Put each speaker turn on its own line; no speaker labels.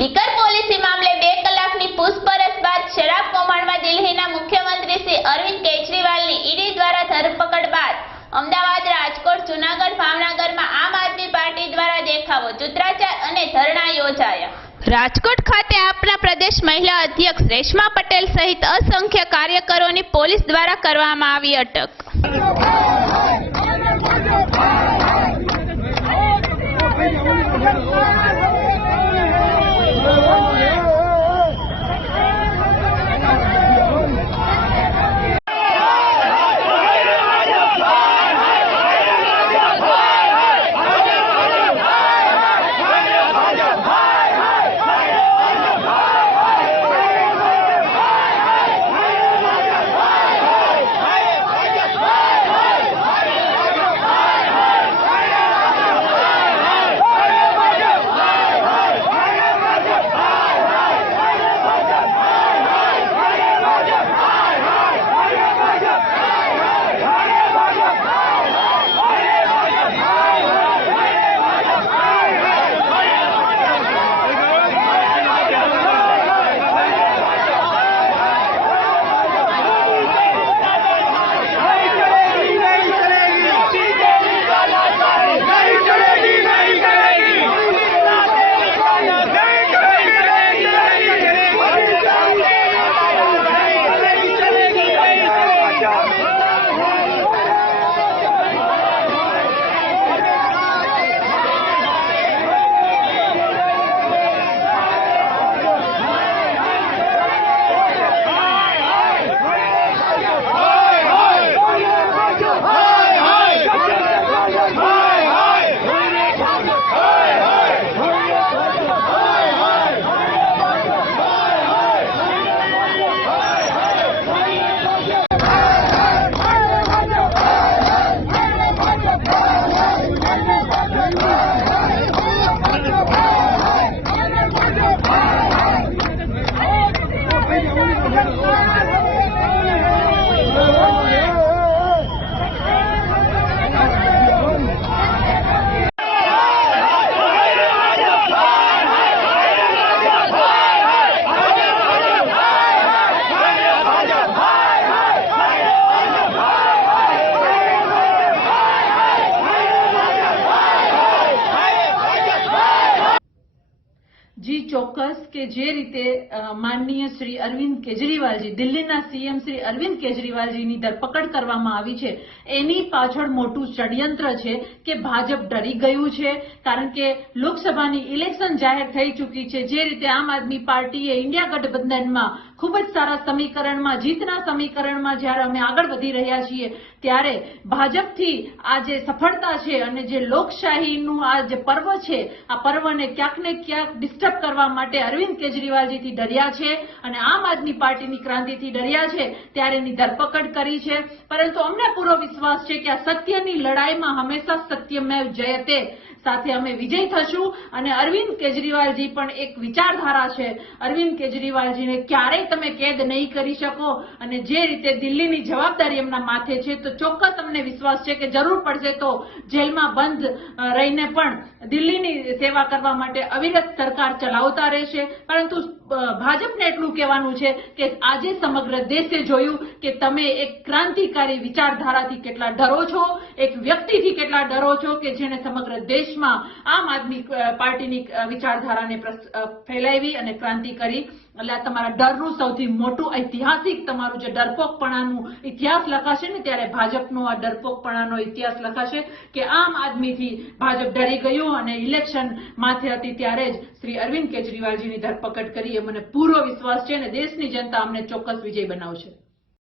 Liquor policy મામલે બે કલાકની પૂછપરછ બાદ શરાબ કૌભાંડમાં દિલ્હીના મુખ્યમંત્રી શ્રી અરવિંદ કેજરીવાલની ઈડી દ્વારા ધરપકડ બાદ અમદાવાદ, રાજકોટ, જુનાગઢ, ભાવનગરમાં આમ આદમી પાર્ટી દ્વારા દેખાવો સૂત્રાચાર અને ધરણા યોજાયા. રાજકોટ ખાતે આપના પ્રદેશ મહિલા અધ્યક્ષ રેશમા પટેલ સહિત અસંખ્ય કાર્યકરોની પોલીસ દ્વારા કરવામાં આવી અટક.
Yes, sir.
જી, ચોક્કસ કે જે રીતે માનનીય શ્રી અરવિંદ કેજરીવાલજી, દિલ્હીના સીએમ શ્રી અરવિંદ કેજરીવાલજીની ધરપકડ કરવામાં આવી છે, એની પાછળ મોટું ષડયંત્ર છે કે ભાજપ ડરી ગયું છે, કારણ કે લોકસભાની ઇલેક્શન જાહેર થઈ ચૂકી છે, જે રીતે આમ આદમી પાર્ટીએ ઇન્ડિયા ગઠબંધનમાં ખૂબ જ સારા સમીકરણમાં, જીતના સમીકરણમાં જ્યારે અમે આગળ વધી રહ્યા છીએ, ત્યારે ભાજપથી આ જે સફળતા છે અને જે લોકશાહીનું આ જે પર્વ છે, આ પર્વને ક્યાંક ને ક્યાંક ડિસ્ટર્બ કરવા માટે અરવિંદ કેજરીવાલજીથી ડર્યા છે અને આમ આદમી પાર્ટીની ક્રાંતિથી ડર્યા છે, ત્યારે એની ધરપકડ કરી છે. પરંતુ અમને પૂરો વિશ્વાસ છે કે આ સત્યની લડાઈમાં હંમેશા સત્યમેવ જયતે સાથે અમે વિજય થશું અને અરવિંદ કેજરીવાલજી પણ એક વિચારધારા છે. અરવિંદ કેજરીવાલજીને ક્યારેય તમે કેદ નહીં કરી શકો અને જે રીતે દિલ્હીની જવાબદારી એમના માથે છે, તો ચોક્કસ અમને વિશ્વાસ છે કે જરૂર પડશે તો જેલમાં બંધ રહીને પણ દિલ્હીની સેવા કરવા માટે અવિરત સરકાર ચલાવતા રહેશે. પરંતુ ભાજપને એટલું કહેવાનું છે કે આજે સમગ્ર દેશે જોયું કે તમે એક ક્રાંતિકારી વિચારધારાથી કેટલા ડરો છો, એક વ્યક્તિથી કેટલા ડરો છો કે જેને સમગ્ર દેશમાં આમ આદમી પાર્ટીની વિચારધારાને ફેલાવી અને ક્રાંતિ કરી. એટલે આ તમારા ડરનું સૌથી મોટું ઐતિહાસિક તમારું જે ડરપોકપણાનું ઇતિહાસ લખાશે ને ત્યારે ભાજપનો આ ડરપોકપણાનો ઇતિહાસ લખાશે કે આમ આદમીથી ભાજપ ડરી ગયું અને ઇલેક્શન માથે હતી ત્યારે જ શ્રી અરવિંદ કેજરીવાલજીની ધરપકડ કરી એ મને પૂરો વિશ્વાસ છે અને દેશની જનતા અમને ચોક્કસ વિજય બનાવશે.